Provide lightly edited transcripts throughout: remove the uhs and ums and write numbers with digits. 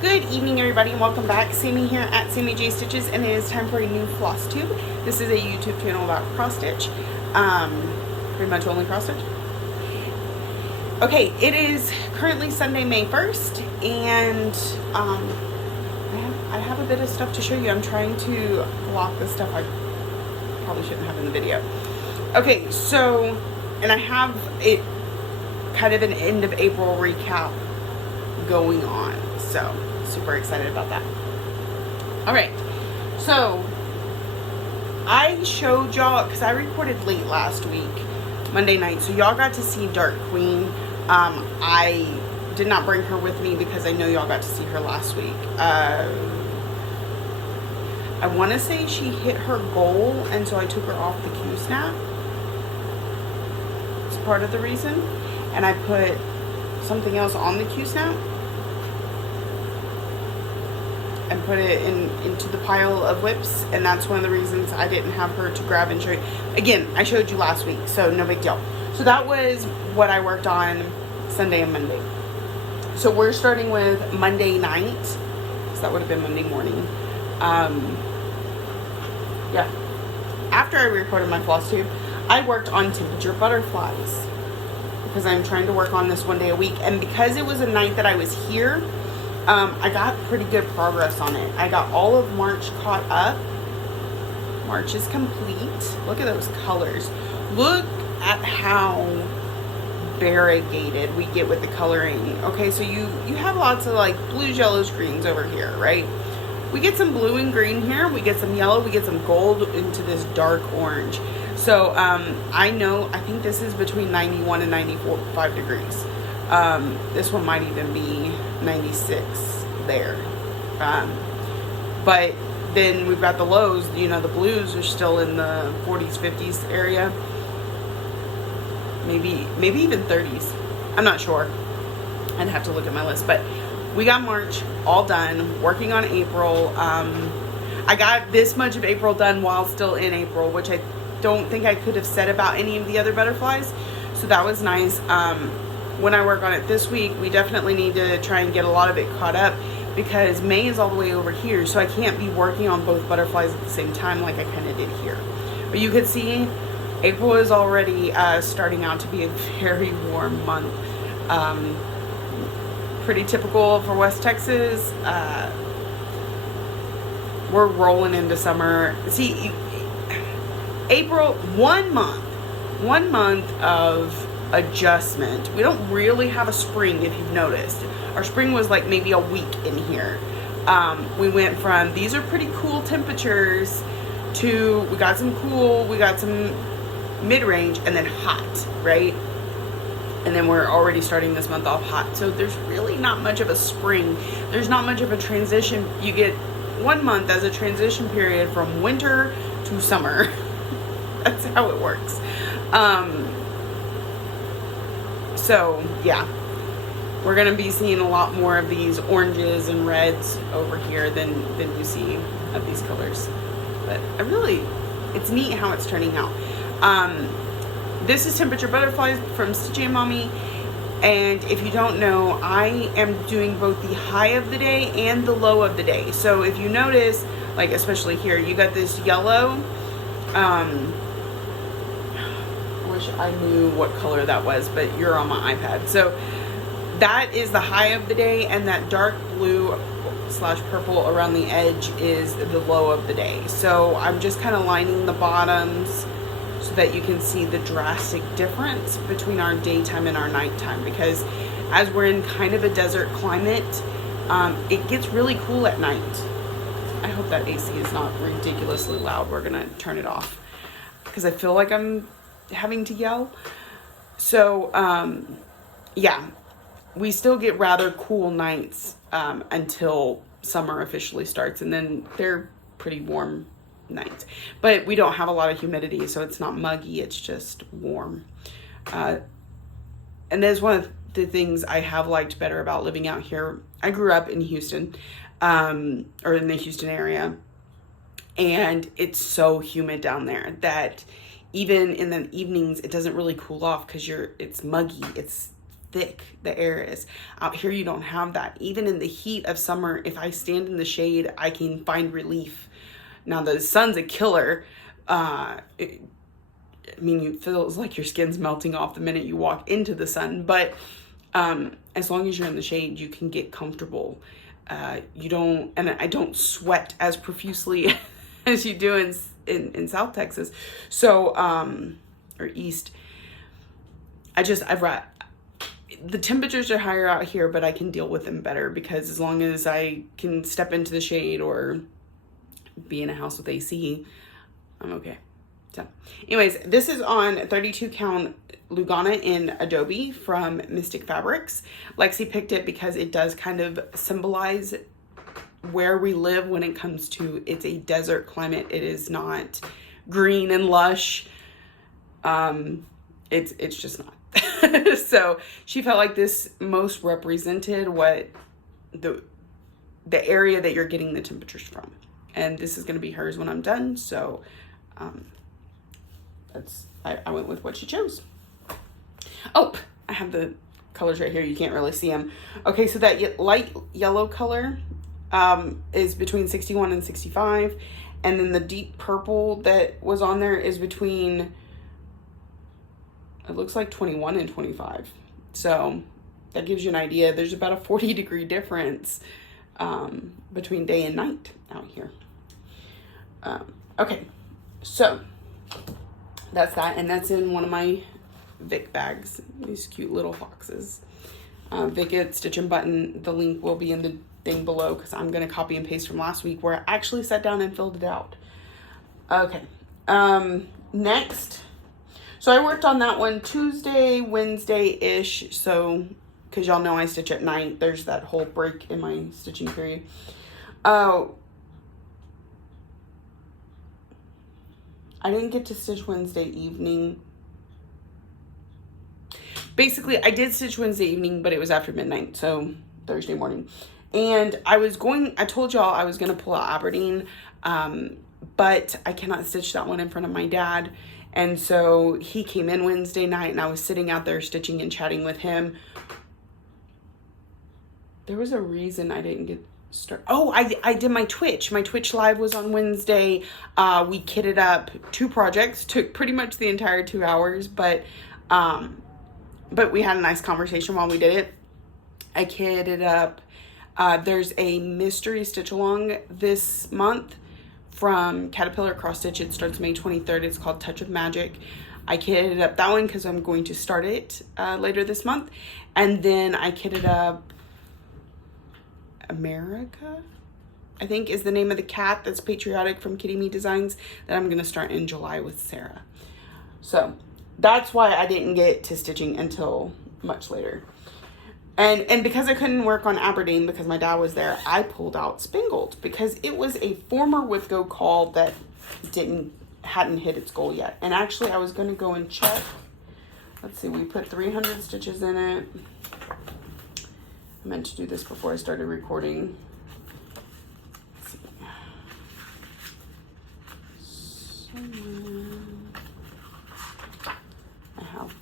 Good evening, everybody, and welcome back. Sammy here at Sammy J Stitches, and it is time for a new Flosstube. This is a YouTube channel about cross stitch, pretty much only cross stitch. Okay, it is currently Sunday, May 1st, and I have a bit of stuff to show you. I'm trying to block the stuff I probably shouldn't have in the video. Okay, so, and I have it kind of an end of April recap going on, so super excited about that. All right, so I showed y'all, because I recorded late last week, Monday night, so y'all got to see Dark Queen. I did not bring her with me because I know y'all got to see her last week. I want to say she hit her goal, and so I took her off the Q-snap. It's part of the reason. And I put something else on the Q-snap and put it into the pile of whips, and that's one of the reasons I didn't have her to grab and show you. Again, I showed you last week, so no big deal. So that was what I worked on Sunday and Monday. So we're starting with Monday night, so that would have been Monday morning. Yeah. After I recorded my Flosstube, I worked on temperature butterflies because I'm trying to work on this one day a week, and because it was a night that I was here, I got pretty good progress on it. I got all of March caught up. March is complete. Look at those colors. Look at how variegated we get with the coloring. Okay, so you have lots of like blues, yellows, greens over here, right? We get some blue and green here. We get some yellow. We get some gold into this dark orange. So I think this is between 91 and 95 degrees. This one might even be 96 there. But then we've got the lows, you know, the blues are still in the 40s, 50s area. Maybe even 30s. I'm not sure. I'd have to look at my list. But we got March all done, working on April. I got this much of April done while still in April, which I don't think I could have said about any of the other butterflies. So that was nice. When I work on it this week, we definitely need to try and get a lot of it caught up because May is all the way over here, so I can't be working on both butterflies at the same time like I kind of did here. But you can see April is already starting out to be a very warm month. Pretty typical for West Texas. We're rolling into summer. See, April, 1 month of adjustment. We don't really have a spring, if you've noticed. Our spring was like maybe a week in here. We went from these are pretty cool temperatures to we got some cool, we got some mid-range, and then hot, right? And then we're already starting this month off hot. So there's really not much of a spring. There's not much of a transition. You get 1 month as a transition period from winter to summer. That's how it works. So yeah, we're gonna be seeing a lot more of these oranges and reds over here than you see of these colors. But it's neat how it's turning out. This is Temperature Butterflies from Stitchy and Mommy, and if you don't know, I am doing both the high of the day and the low of the day. So if you notice, like especially here, you got this yellow. I knew what color that was, but you're on my iPad. So that is the high of the day, and that dark blue / purple around the edge is the low of the day. So I'm just kind of lining the bottoms so that you can see the drastic difference between our daytime and our nighttime, because as we're in kind of a desert climate, it gets really cool at night. I hope that AC is not ridiculously loud. We're gonna turn it off because I feel like I'm having to yell. So yeah, we still get rather cool nights until summer officially starts, and then they're pretty warm nights, but we don't have a lot of humidity, so it's not muggy, it's just warm. And that's one of the things I have liked better about living out here. I grew up in Houston, or in the Houston area, and it's so humid down there that even in the evenings, it doesn't really cool off because it's muggy. It's thick the air is. Out here, you don't have that. Even in the heat of summer, if I stand in the shade, I can find relief. Now, the sun's a killer. It feels like your skin's melting off the minute you walk into the sun. But as long as you're in the shade, you can get comfortable. You don't, and I don't sweat as profusely as you do in South Texas. So, or East. The temperatures are higher out here, but I can deal with them better because as long as I can step into the shade or be in a house with AC, I'm okay. So anyways, this is on 32 count Lugana in Adobe from Mystic Fabrics. Lexi picked it because it does kind of symbolize where we live when it comes to, it's a desert climate. It is not green and lush. It's just not. So she felt like this most represented what the area that you're getting the temperatures from. And this is going to be hers when I'm done. So I went with what she chose. Oh, I have the colors right here. You can't really see them. Okay, so that light yellow color is between 61 and 65. And then the deep purple that was on there is between, it looks like 21 and 25. So that gives you an idea. There's about a 40-degree difference between day and night out here. Okay, so that's that. And that's in one of my Vic bags, these cute little foxes. Vic at Stitch and Button. The link will be in the thing below because I'm going to copy and paste from last week where I actually sat down and filled it out. Okay, next. So I worked on that one Tuesday, Wednesday-ish. So, because y'all know I stitch at night. There's that whole break in my stitching period. I didn't get to stitch Wednesday evening. Basically, I did stitch Wednesday evening, but it was after midnight. So, Thursday morning. And I told y'all I was going to pull out Aberdeen. But I cannot stitch that one in front of my dad. And so he came in Wednesday night and I was sitting out there stitching and chatting with him. There was a reason I didn't get started. Oh, I did my Twitch. My Twitch live was on Wednesday. We kitted up 2 projects. Took pretty much the entire 2 hours, but we had a nice conversation while we did it. I kitted up. There's a mystery stitch along this month from Caterpillar Cross Stitch. It starts May 23rd. It's called Touch of Magic. I kitted up that one because I'm going to start it later this month. And then I kitted up America, I think is the name of the cat that's patriotic from Kitty Me Designs that I'm going to start in July with Sarah. So that's why I didn't get to stitching until much later. And because I couldn't work on Aberdeen because my dad was there, I pulled out Spangled because it was a former Withgo call that hadn't hit its goal yet. And actually, I was going to go and check. Let's see, we put 300 stitches in it. I meant to do this before I started recording. Let's see. I have.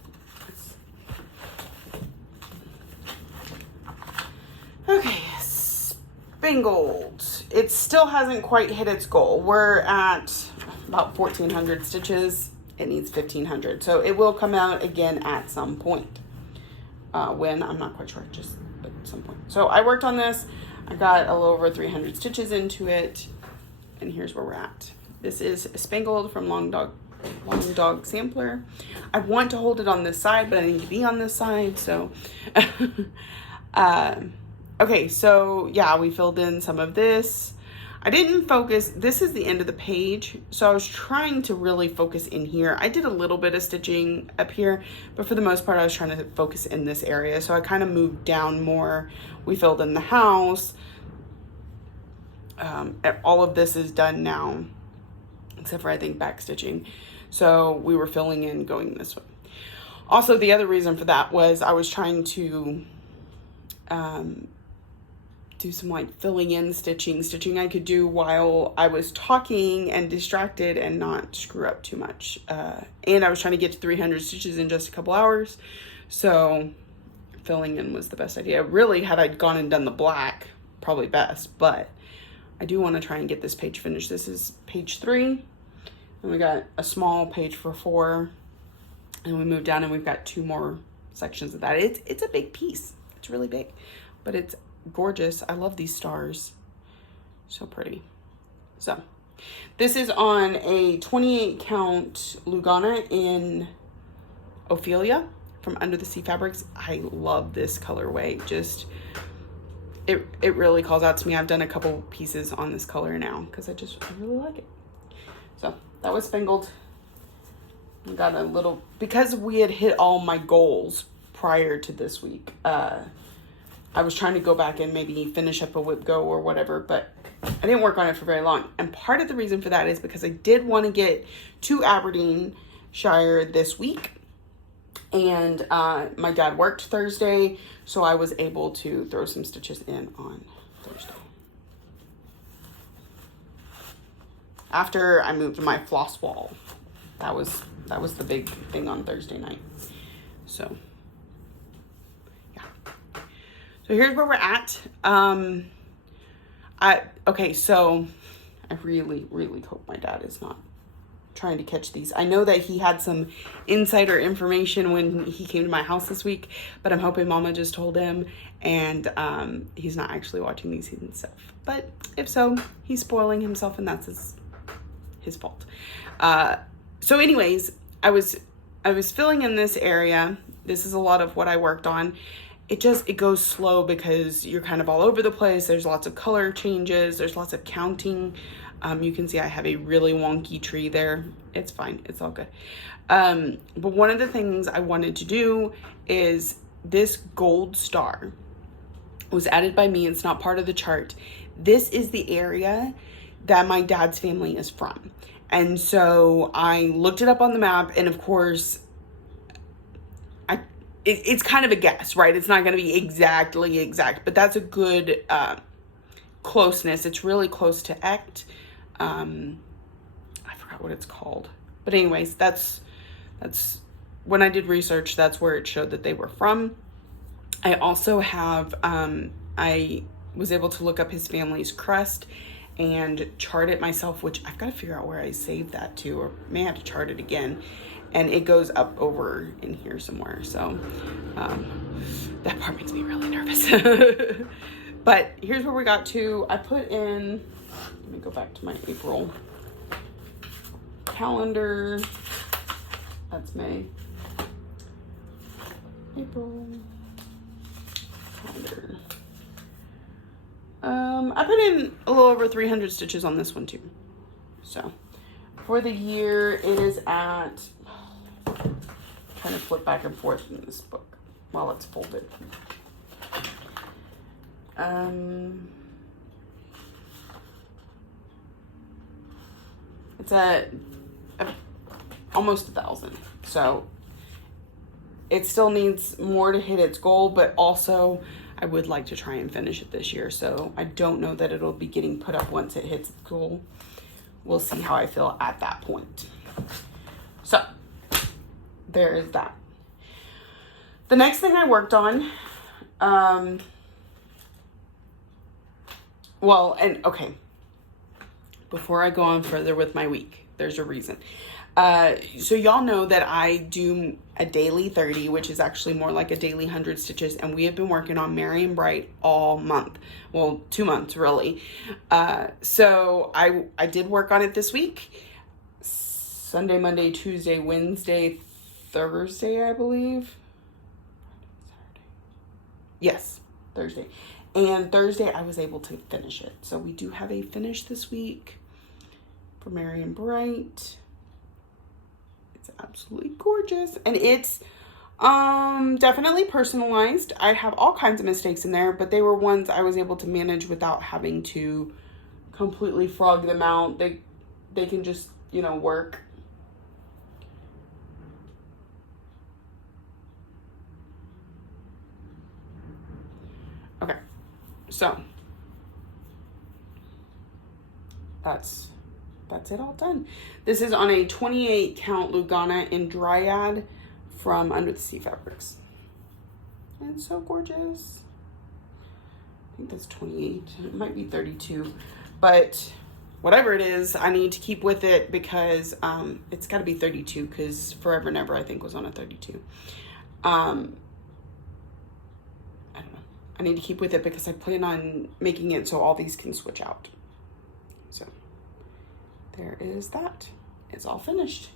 Okay, Spangled. It still hasn't quite hit its goal. We're at about 1,400 stitches. It needs 1,500. So it will come out again at some point. When, I'm not quite sure, just at some point. So I worked on this. I got a little over 300 stitches into it. And here's where we're at. This is Spangled from Long Dog Sampler. I want to hold it on this side, but I need to be on this side. So... okay, so yeah, we filled in some of this. I didn't focus, this is the end of the page, so I was trying to really focus in here. I did a little bit of stitching up here, but for the most part, I was trying to focus in this area. So I kind of moved down more. We filled in the house. All of this is done now, except for I think back stitching. So we were filling in going this way. Also, the other reason for that was I was trying to do some like filling in stitching I could do while I was talking and distracted and not screw up too much. And I was trying to get to 300 stitches in just a couple hours. So filling in was the best idea. Really, had I gone and done the black, probably best, but I do want to try and get this page finished. This is page 3, and we got a small page for 4, and we moved down and we've got 2 more sections of that. It's a big piece. It's really big, but it's gorgeous. I love these stars. So pretty. So this is on a 28 count Lugana in Ophelia from Under the Sea Fabrics. I love this colorway. Just it really calls out to me. I've done a couple pieces on this color now because I really like it. So that was Spangled. We got a little, because we had hit all my goals prior to this week. I was trying to go back and maybe finish up a whip go or whatever, but I didn't work on it for very long. And part of the reason for that is because I did want to get to Aberdeen Shire this week. And my dad worked Thursday, so I was able to throw some stitches in on Thursday. After I moved my floss wall. That was the big thing on Thursday night. So yeah. So here's where we're at. Okay, so I really, really hope my dad is not trying to catch these. I know that he had some insider information when he came to my house this week, but I'm hoping Mama just told him and he's not actually watching these himself. But if so, he's spoiling himself and that's his fault. So anyways, I was filling in this area. This is a lot of what I worked on. It goes slow because you're kind of all over the place. There's lots of color changes. There's lots of counting. You can see I have a really wonky tree there. It's fine. It's all good. But one of the things I wanted to do is this gold star was added by me. It's not part of the chart. This is the area that my dad's family is from. And so I looked it up on the map, and of course, it's kind of a guess, right? It's not going to be exactly exact, but that's a good closeness. It's really close to Echt. I forgot what it's called. But anyways, that's when I did research, that's where it showed that they were from. I also have, I was able to look up his family's crest and chart it myself, which I've got to figure out where I saved that to, or may have to chart it again. And it goes up over in here somewhere. So that part makes me really nervous. But here's where we got to. I put in, let me go back to my April calendar. That's May. April calendar. I put in a little over 300 stitches on this one too. So for the year, it is at, I'm trying to flip back and forth in this book while it's folded. It's at almost 1,000. So it still needs more to hit its goal, but also I would like to try and finish it this year. So I don't know that it'll be getting put up once it hits its goal. We'll see how I feel at that point. So there is that. The next thing I worked on, before I go on further with my week, there's a reason. So y'all know that I do a daily 30, which is actually more like a daily 100 stitches. And we have been working on Merry and Bright all month. Well, 2 months really. So I did work on it this week. Sunday, Monday, Tuesday, Wednesday, Thursday, I believe. Yes, Thursday. And Thursday I was able to finish it. So we do have a finish this week for Merry and Bright. It's absolutely gorgeous. And it's definitely personalized. I have all kinds of mistakes in there, but they were ones I was able to manage without having to completely frog them out. They can just, work. Okay. So that's it all done. This is on a 28 count Lugana in Dryad from Under the Sea Fabrics. And it's so gorgeous. I think that's 28. It might be 32. But whatever it is, I need to keep with it because it's got to be 32 because Forever and Ever, I think, was on a 32. I don't know. I need to keep with it because I plan on making it so all these can switch out. So there is that. It's all finished.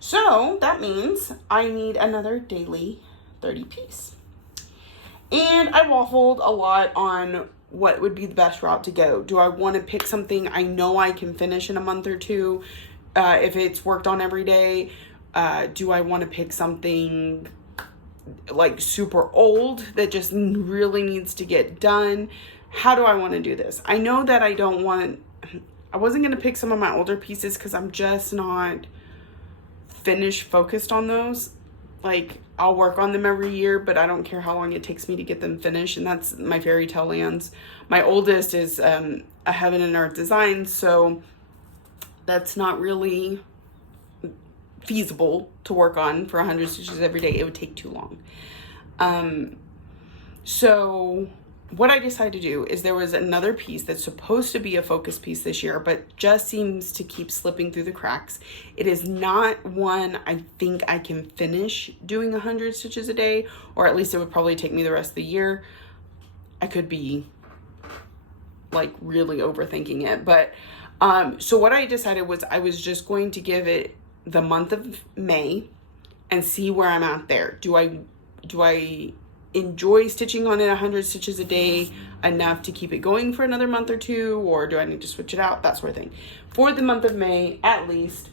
So that means I need another daily 30 piece. And I waffled a lot on what would be the best route to go. Do I want to pick something I know I can finish in a month or two if it's worked on every day? Do I want to pick something like super old that just really needs to get done? How do I want to do this? I know that I wasn't going to pick some of my older pieces because I'm just not finish focused on those. Like, I'll work on them every year, but I don't care how long it takes me to get them finished. And that's my fairy tale lands. My oldest is a Heaven and Earth design, so that's not really feasible to work on for 100 stitches every day. It would take too long. So what I decided to do is there was another piece that's supposed to be a focus piece this year, but just seems to keep slipping through the cracks. It is not one I think I can finish doing 100 stitches a day, or at least it would probably take me the rest of the year. I could be like really overthinking it, but so what I decided was I was just going to give it the month of May and see where I'm at there. Do I enjoy stitching on it 100 stitches a day enough to keep it going for another month or two, or do I need to switch it out? That sort of thing. For the month of May, at least,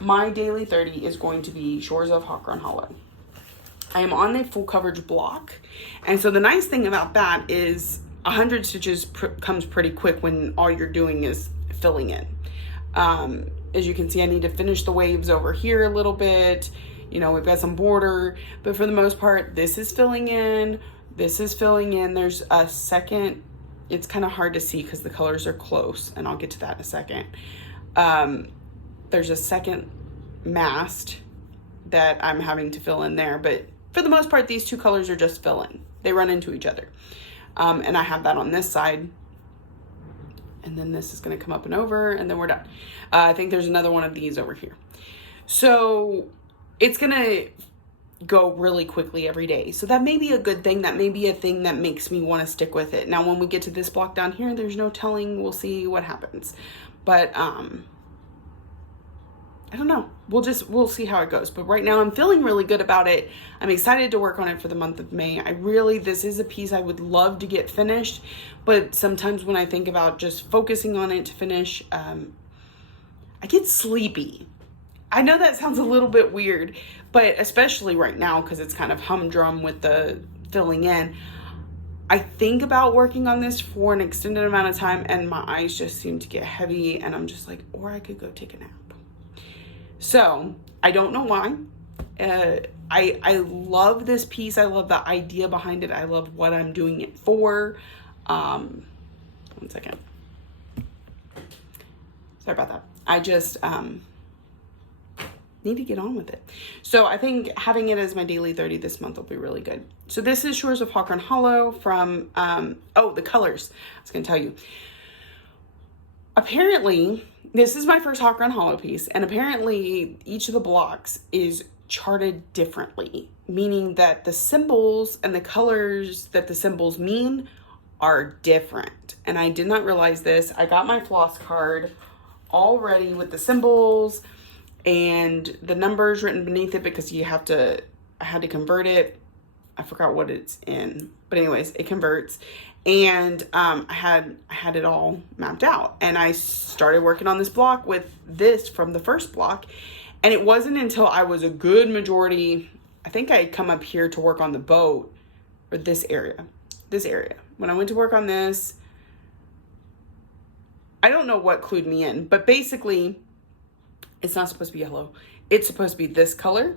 my daily 30 is going to be Shores of Hawk-Run Hollow. I am on the full coverage block, and so the nice thing about that is 100 stitches comes pretty quick when all you're doing is filling in. As you can see, I need to finish the waves over here a little bit. You know, we've got some border, but for the most part, this is filling in, this is filling in. There's a second, it's kind of hard to see because the colors are close, and I'll get to that in a second. There's a second mast that I'm having to fill in there, but for the most part, these two colors are just filling. They run into each other. And I have that on this side. And then this is going to come up and over, and then we're done. I think there's another one of these over here. So it's going to go really quickly every day. So that may be a good thing. That may be a thing that makes me want to stick with it. Now, when we get to this block down here, there's no telling. We'll see what happens. But I don't know. We'll see how it goes. But right now I'm feeling really good about it. I'm excited to work on it for the month of May. This is a piece I would love to get finished, but sometimes when I think about just focusing on it to finish, I get sleepy. I know that sounds a little bit weird, but especially right now, because it's kind of humdrum with the filling in, I think about working on this for an extended amount of time and my eyes just seem to get heavy, and I'm just like, or I could go take a nap. So I don't know why. I love this piece. I love the idea behind it. I love what I'm doing it for. 1 second. Sorry about that. I just need to get on with it. So I think having it as my daily 30 this month will be really good. So this is Shores of Hawk-Run Hollow from, the colors. I was going to tell you. Apparently, this is my first Hawk-Run Hollow piece, and apparently each of the blocks is charted differently, meaning that the symbols and the colors that the symbols mean are different. And I did not realize this. I got my floss card all ready with the symbols and the numbers written beneath it because I had to convert it. I forgot what it's in, but anyways, it converts. And I had it all mapped out, and I started working on this block with this from the first block. And it wasn't until I was a good majority, I think I had come up here to work on the boat, or this area. When I went to work on this, I don't know what clued me in, but basically it's not supposed to be yellow. It's supposed to be this color.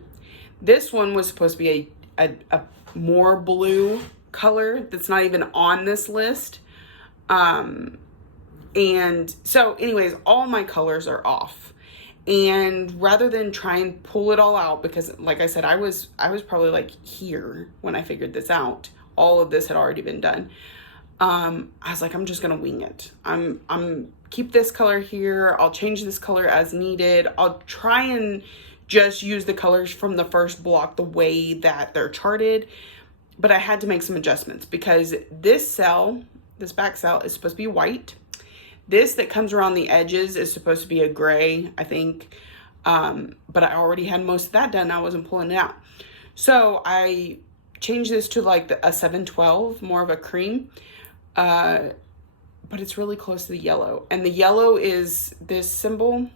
This one was supposed to be a more blue color that's not even on this list. And so anyways, all my colors are off. And rather than try and pull it all out, because like I said, I was probably like here when I figured this out. All of this had already been done. I was like, I'm just gonna wing it. I'm keep this color here. I'll change this color as needed. I'll try and just use the colors from the first block the way that they're charted. But I had to make some adjustments because this back cell is supposed to be white. This that comes around the edges is supposed to be a gray, I think. But I already had most of that done. I wasn't pulling it out. So I changed this to like a 712, more of a cream. But it's really close to the yellow. And the yellow is this symbol,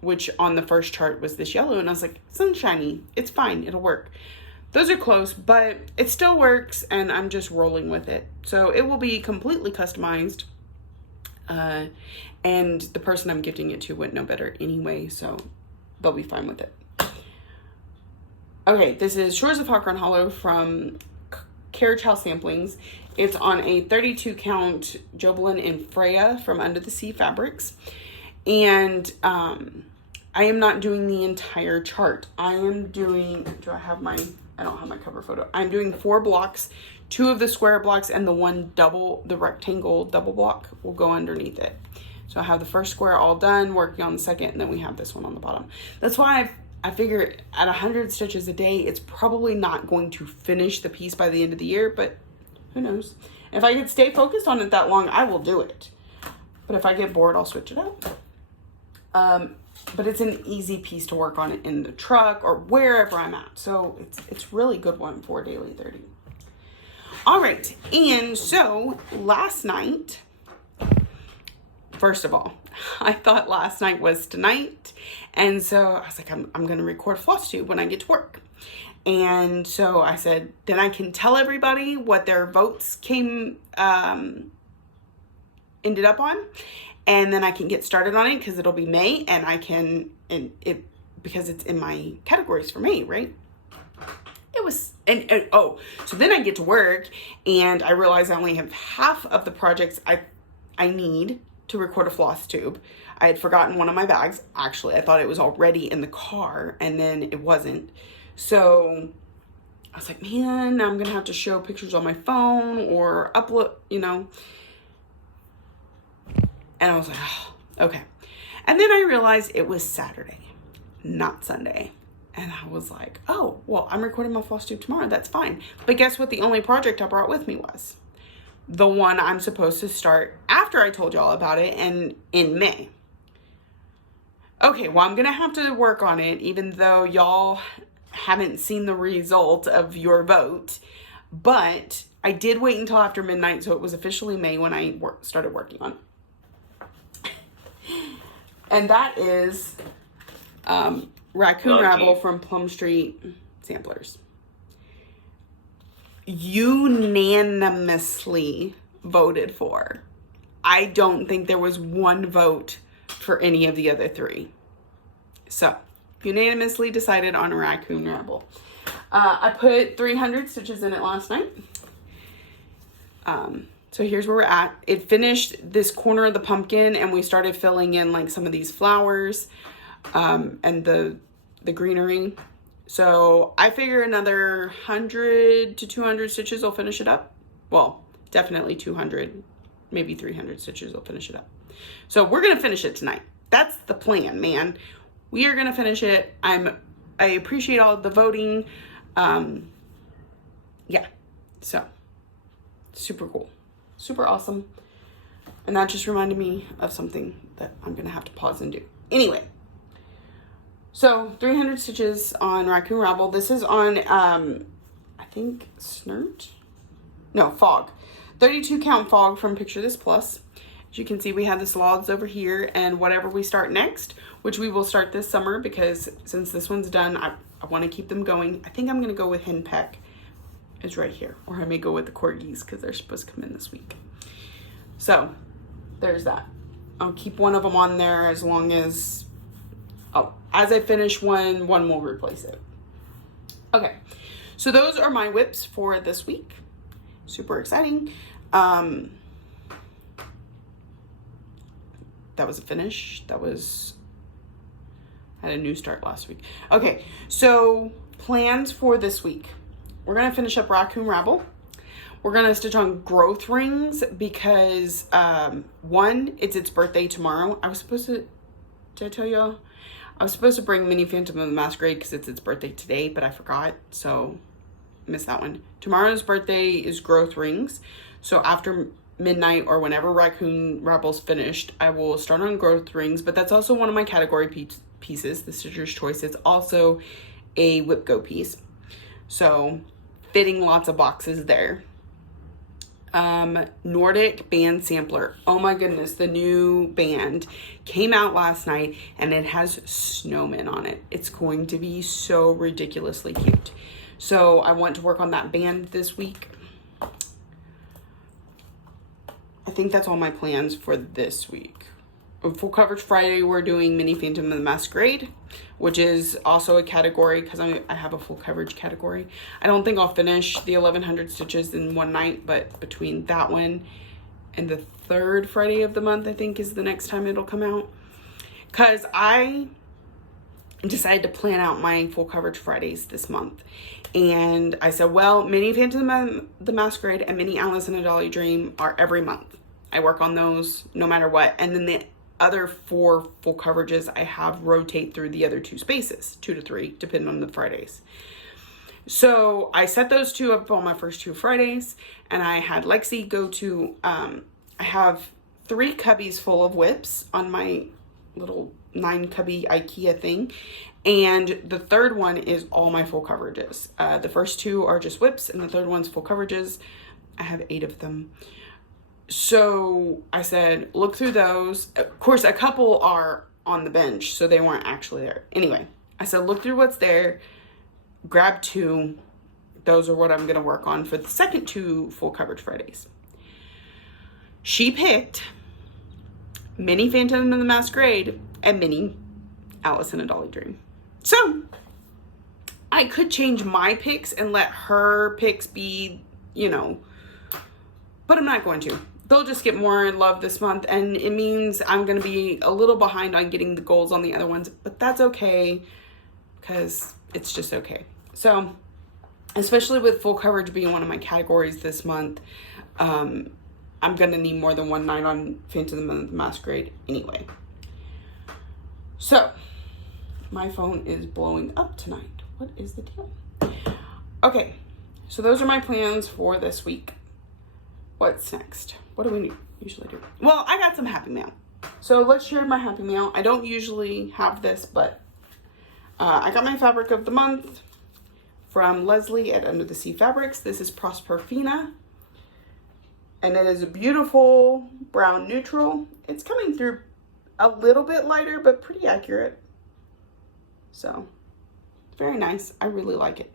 which on the first chart was this yellow. And I was like, sunshiny, it's fine, it'll work. Those are close, but it still works, and I'm just rolling with it. So it will be completely customized. And the person I'm gifting it to wouldn't know better anyway, so they'll be fine with it. Okay, this is Shores of Hawk Run Hollow from Carriage House Samplings. It's on a 32 count Jobelin and Freya from Under the Sea Fabrics. And I am not doing the entire chart. I am doing, I don't have my cover photo. I'm doing 4 blocks. 2 of the square blocks and the rectangle double block will go underneath it. So I have the first square all done, working on the second, and then we have this one on the bottom. That's why I figure at 100 stitches a day, it's probably not going to finish the piece by the end of the year, but who knows? If I could stay focused on it that long, I will do it. But if I get bored, I'll switch it up. But it's an easy piece to work on in the truck or wherever I'm at. So it's really good one for Daily 30. All right, and so last night, first of all, I thought last night was tonight, and so I was like, I'm going to record Flosstube when I get to work. And so I said, then I can tell everybody what their votes ended up on, and then I can get started on it because it'll be May, and I can, because it's in my categories for May, right? It was, so then I get to work and I realize I only have half of the projects I need to record a Flosstube. I had forgotten one of my bags. Actually, I thought it was already in the car, and then it wasn't. So I was like, man, I'm gonna have to show pictures on my phone or upload, And I was like, oh, okay. And then I realized it was Saturday, not Sunday. And I was like, oh, well, I'm recording my Flosstube tomorrow. That's fine. But guess what? The only project I brought with me was the one I'm supposed to start after I told y'all about it and in May. Okay, well, I'm going to have to work on it, even though y'all haven't seen the result of your vote. But I did wait until after midnight, so it was officially May when I started working on it. And that is Raccoon Ramble from Plum Street Samplers. Unanimously voted for. I don't think there was one vote for any of the other 3. So, unanimously decided on Raccoon Ramble. I put 300 stitches in it last night. So here's where we're at. It finished this corner of the pumpkin, and we started filling in like some of these flowers. And the greenery. So I figure another 100 to 200 stitches will finish it up. Well, definitely 200, maybe 300 stitches will finish it up. So we're going to finish it tonight. That's the plan, man. We are going to finish it. I appreciate all the voting. Yeah. So super cool. Super awesome. And that just reminded me of something that I'm going to have to pause and do. Anyway. So 300 stitches on Raccoon Ramble. This is on, I think Fog. 32 count Fog from Picture This Plus. As you can see, we have the sloths over here, and whatever we start next, which we will start this summer because since this one's done, I want to keep them going. I think I'm going to go with Henpeck. It's right here. Or I may go with the Corgis because they're supposed to come in this week. So there's that. I'll keep one of them on there as long as... as I finish one will replace it. Okay, so those are my whips for this week. Super exciting. That was a finish. That was I had a new start last week. Okay, so plans for this week. We're going to finish up Raccoon Ramble. We're going to stitch on growth rings because, one, it's its birthday tomorrow. Did I tell y'all? I was supposed to bring Mini Phantom of the Masquerade because it's its birthday today, but I forgot, so missed that one. Tomorrow's birthday is growth rings. So after midnight or whenever Raccoon Rabble's finished, I will start on growth rings, but that's also one of my category pieces, the Stitcher's Choice. It's also a Whip Go piece. So fitting lots of boxes there. Nordic band sampler. Oh my goodness, the new band came out last night and it has snowmen on it. It's going to be so ridiculously cute. So I want to work on that band this week. I think that's all my plans for this week. On Full Coverage Friday, we're doing Mini Phantom of the Masquerade, which is also a category because I have a full coverage category. I don't think I'll finish the 1100 stitches in one night, but between that one and the third Friday of the month, I think is the next time it'll come out. Because I decided to plan out my full coverage Fridays this month. And I said, well, Mini Phantom of the Masquerade and Mini Alice in a Dolly Dream are every month. I work on those no matter what. And then the other 4 full coverages I have rotate through the other 2 spaces, 2 to 3, depending on the Fridays. So I set those 2 up on my first 2 Fridays, and I had Lexi go to, I have 3 cubbies full of whips on my little 9 cubby IKEA thing. And the third one is all my full coverages. The first 2 are just whips, and the third one's full coverages. I have 8 of them. So I said, look through those. Of course, a couple are on the bench, so they weren't actually there. Anyway, I said, look through what's there, grab 2. Those are what I'm going to work on for the second 2 full coverage Fridays. She picked Mini Phantom of the Masquerade and Mini Alice in a Dolly Dream. So I could change my picks and let her picks be, but I'm not going to. They'll just get more love this month, and it means I'm going to be a little behind on getting the goals on the other ones, but that's okay because it's just okay. So, especially with full coverage being one of my categories this month, I'm going to need more than one night on Phantom of the Masquerade anyway. So, my phone is blowing up tonight. What is the deal? Okay, so those are my plans for this week. What's next? What do we usually do? Well, I got some Happy Mail. So let's share my Happy Mail. I don't usually have this, but I got my fabric of the month from Leslie at Under the Sea Fabrics. This is Prosperfina. And it is a beautiful brown neutral. It's coming through a little bit lighter, but pretty accurate. So, very nice. I really like it.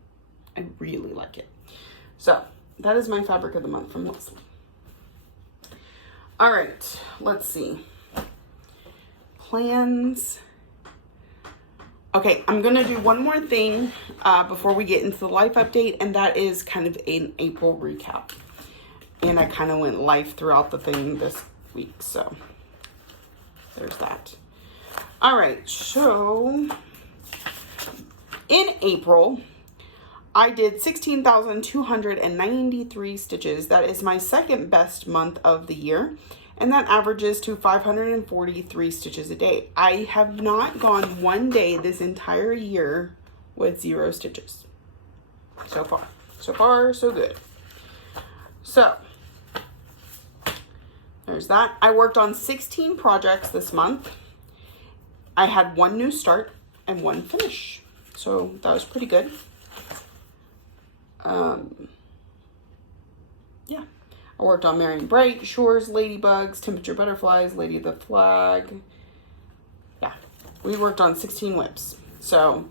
I really like it. So, that is my fabric of the month from Leslie. All right, let's see. Plans. Okay, I'm going to do one more thing before we get into the life update, and that is kind of an April recap. And I kind of went live throughout the thing this week, so there's that. All right, so in April, I did 16,293 stitches. That is my second best month of the year, and that averages to 543 stitches a day. I have not gone one day this entire year with 0 stitches. So far, so good. So, there's that. I worked on 16 projects this month. I had 1 new start and 1 finish. So, that was pretty good. Yeah. I worked on Marion Bright, Shores, Ladybugs, Temperature Butterflies, Lady of the Flag. Yeah. We worked on 16 whips. So,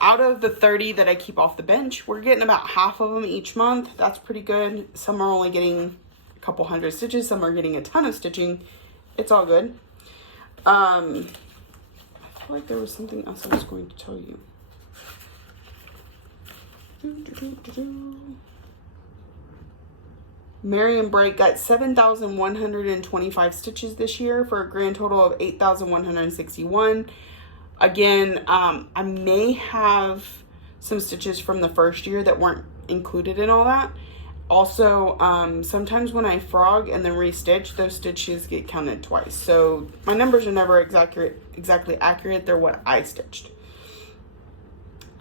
out of the 30 that I keep off the bench, we're getting about half of them each month. That's pretty good. Some are only getting a couple hundred stitches. Some are getting a ton of stitching. It's all good. I feel like there was something else I was going to tell you. Marion Bright got 7,125 stitches this year for a grand total of 8,161. Again, I may have some stitches from the first year that weren't included in all that. Also, sometimes when I frog and then restitch, those stitches get counted twice. So my numbers are never exactly accurate. They're what I stitched.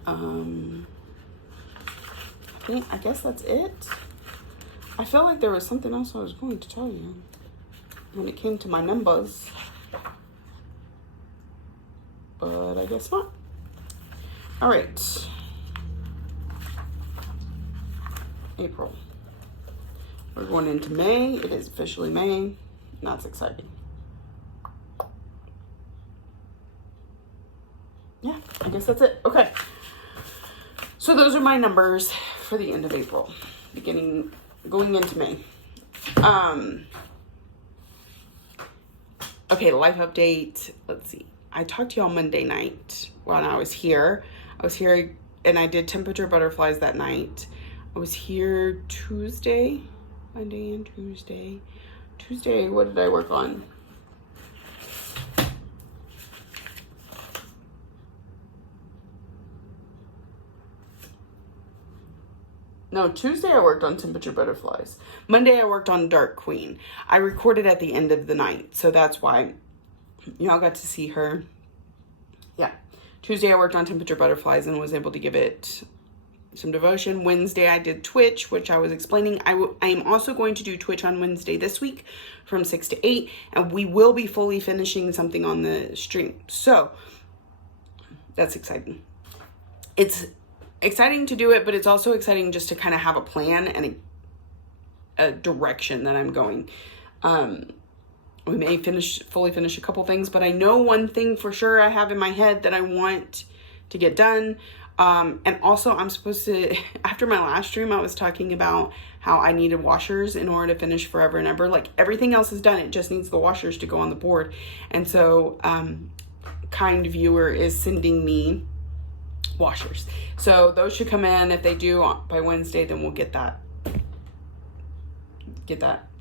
I guess that's it. I felt like there was something else I was going to tell you when it came to my numbers, but I guess not. All right. April. We're going into May. It is officially May, and that's exciting. Yeah, I guess that's it. Okay. So those are my numbers for the end of April, going into May. Okay, life update. Let's see. I talked to you on Monday night when I was here. And I did temperature butterflies that night. I was here Tuesday, Monday and Tuesday. Tuesday, what did I work on? No, Tuesday I worked on temperature butterflies. Monday I worked on Dark Queen. I recorded at the end of the night, so that's why y'all got to see her. Yeah. Tuesday I worked on temperature butterflies and was able to give it some devotion. Wednesday I did Twitch, which I was explaining. I am also going to do Twitch on Wednesday this week from 6 to 8, and we will be fully finishing something on the stream. So that's exciting. It's exciting to do it, but it's also exciting just to kind of have a plan and a direction that I'm going. We may fully finish a couple things, but I know one thing for sure I have in my head that I want to get done. And also I'm supposed to, after my last stream, I was talking about how I needed washers in order to finish Forever and Ever. Like, everything else is done. It just needs the washers to go on the board. And so, kind viewer is sending me washers. So those should come in. If they do by Wednesday, then we'll get that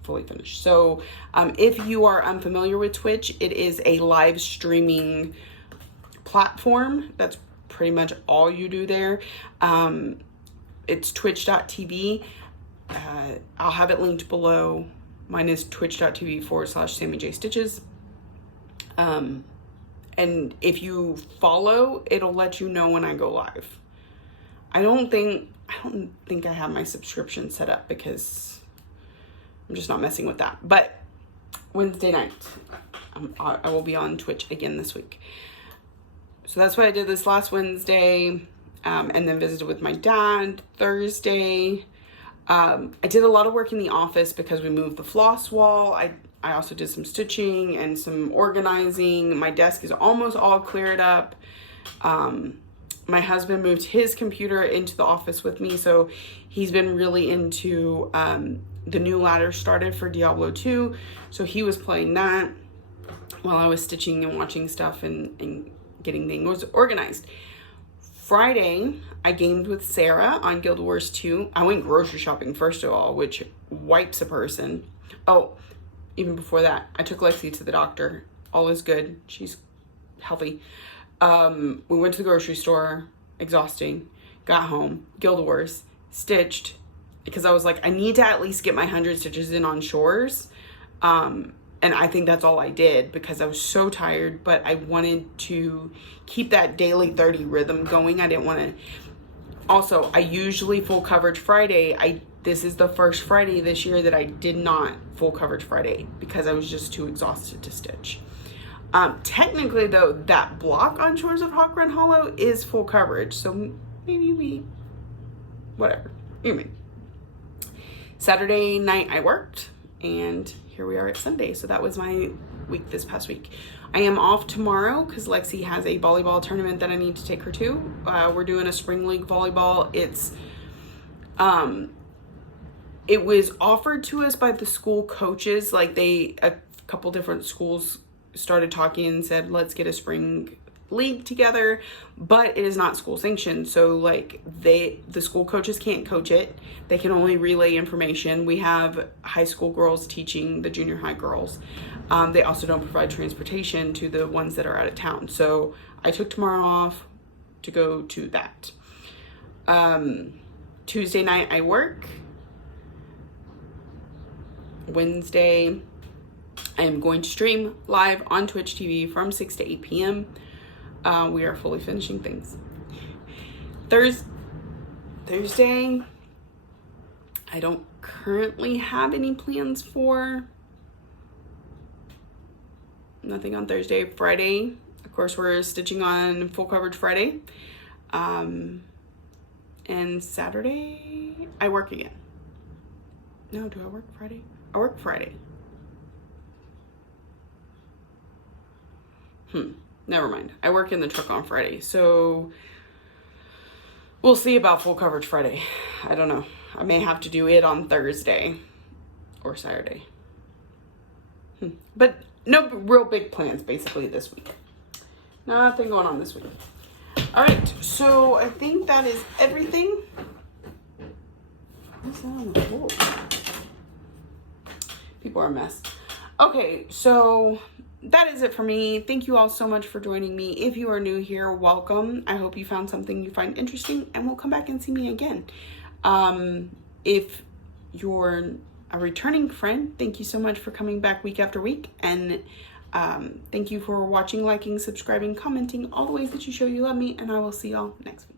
fully finished. So, if you are unfamiliar with Twitch, it is a live streaming platform. That's pretty much all you do there. It's twitch.tv. I'll have it linked below. Mine is twitch.tv/Sammy J Stitches. And if you follow, it'll let you know when I go live. I don't think I have my subscription set up because I'm just not messing with that. But Wednesday night, I will be on Twitch again this week. So that's what I did this last Wednesday, and then visited with my dad Thursday. I did a lot of work in the office because we moved the floss wall. I also did some stitching and some organizing. My desk is almost all cleared up. My husband moved his computer into the office with me, so he's been really into the new ladder started for Diablo 2. So he was playing that while I was stitching and watching stuff and getting things organized. Friday, I gamed with Sarah on Guild Wars 2. I went grocery shopping first of all, which wipes a person. Oh, even before that, I took Lexi to the doctor. All is good. She's healthy. We went to the grocery store, exhausting, got home, Guild Wars, stitched, because I was like, I need to at least get my 100 stitches in on shores. And I think that's all I did because I was so tired, but I wanted to keep that daily 30 rhythm going. I didn't want to. Also, I usually full coverage Friday. This is the first Friday this year that I did not full coverage Friday because I was just too exhausted to stitch. Technically though, that block on Shores of Hawk Run Hollow is full coverage. So maybe whatever. Anyway, Saturday night I worked, and here we are at Sunday. So that was my week this past week. I am off tomorrow because Lexi has a volleyball tournament that I need to take her to. We're doing a spring league volleyball. It was offered to us by the school coaches. Like a couple different schools started talking and said, let's get a spring league together, but it is not school sanctioned. So like the school coaches can't coach it. They can only relay information. We have high school girls teaching the junior high girls. They also don't provide transportation to the ones that are out of town. So I took tomorrow off to go to that. Tuesday night I work. Wednesday I am going to stream live on Twitch TV from 6 to 8 p.m. We are fully finishing things. Thursday, I don't currently have any plans for. Nothing on Thursday. Friday, of course, we're stitching on Full Coverage Friday. And Saturday, I work again. No, do I work Friday? I work Friday. Never mind. I work in the truck on Friday. So we'll see about Full Coverage Friday. I don't know. I may have to do it on Thursday or Saturday. But no real big plans basically this week. Nothing going on this week. All right. So I think that is everything. What's that on the floor? People are a mess. Okay. So that is it for me. Thank you all so much for joining me. If you are new here, welcome. I hope you found something you find interesting and will come back and see me again. If you're a returning friend, thank you so much for coming back week after week. And thank you for watching, liking, subscribing, commenting, all the ways that you show you love me. And I will see y'all next week.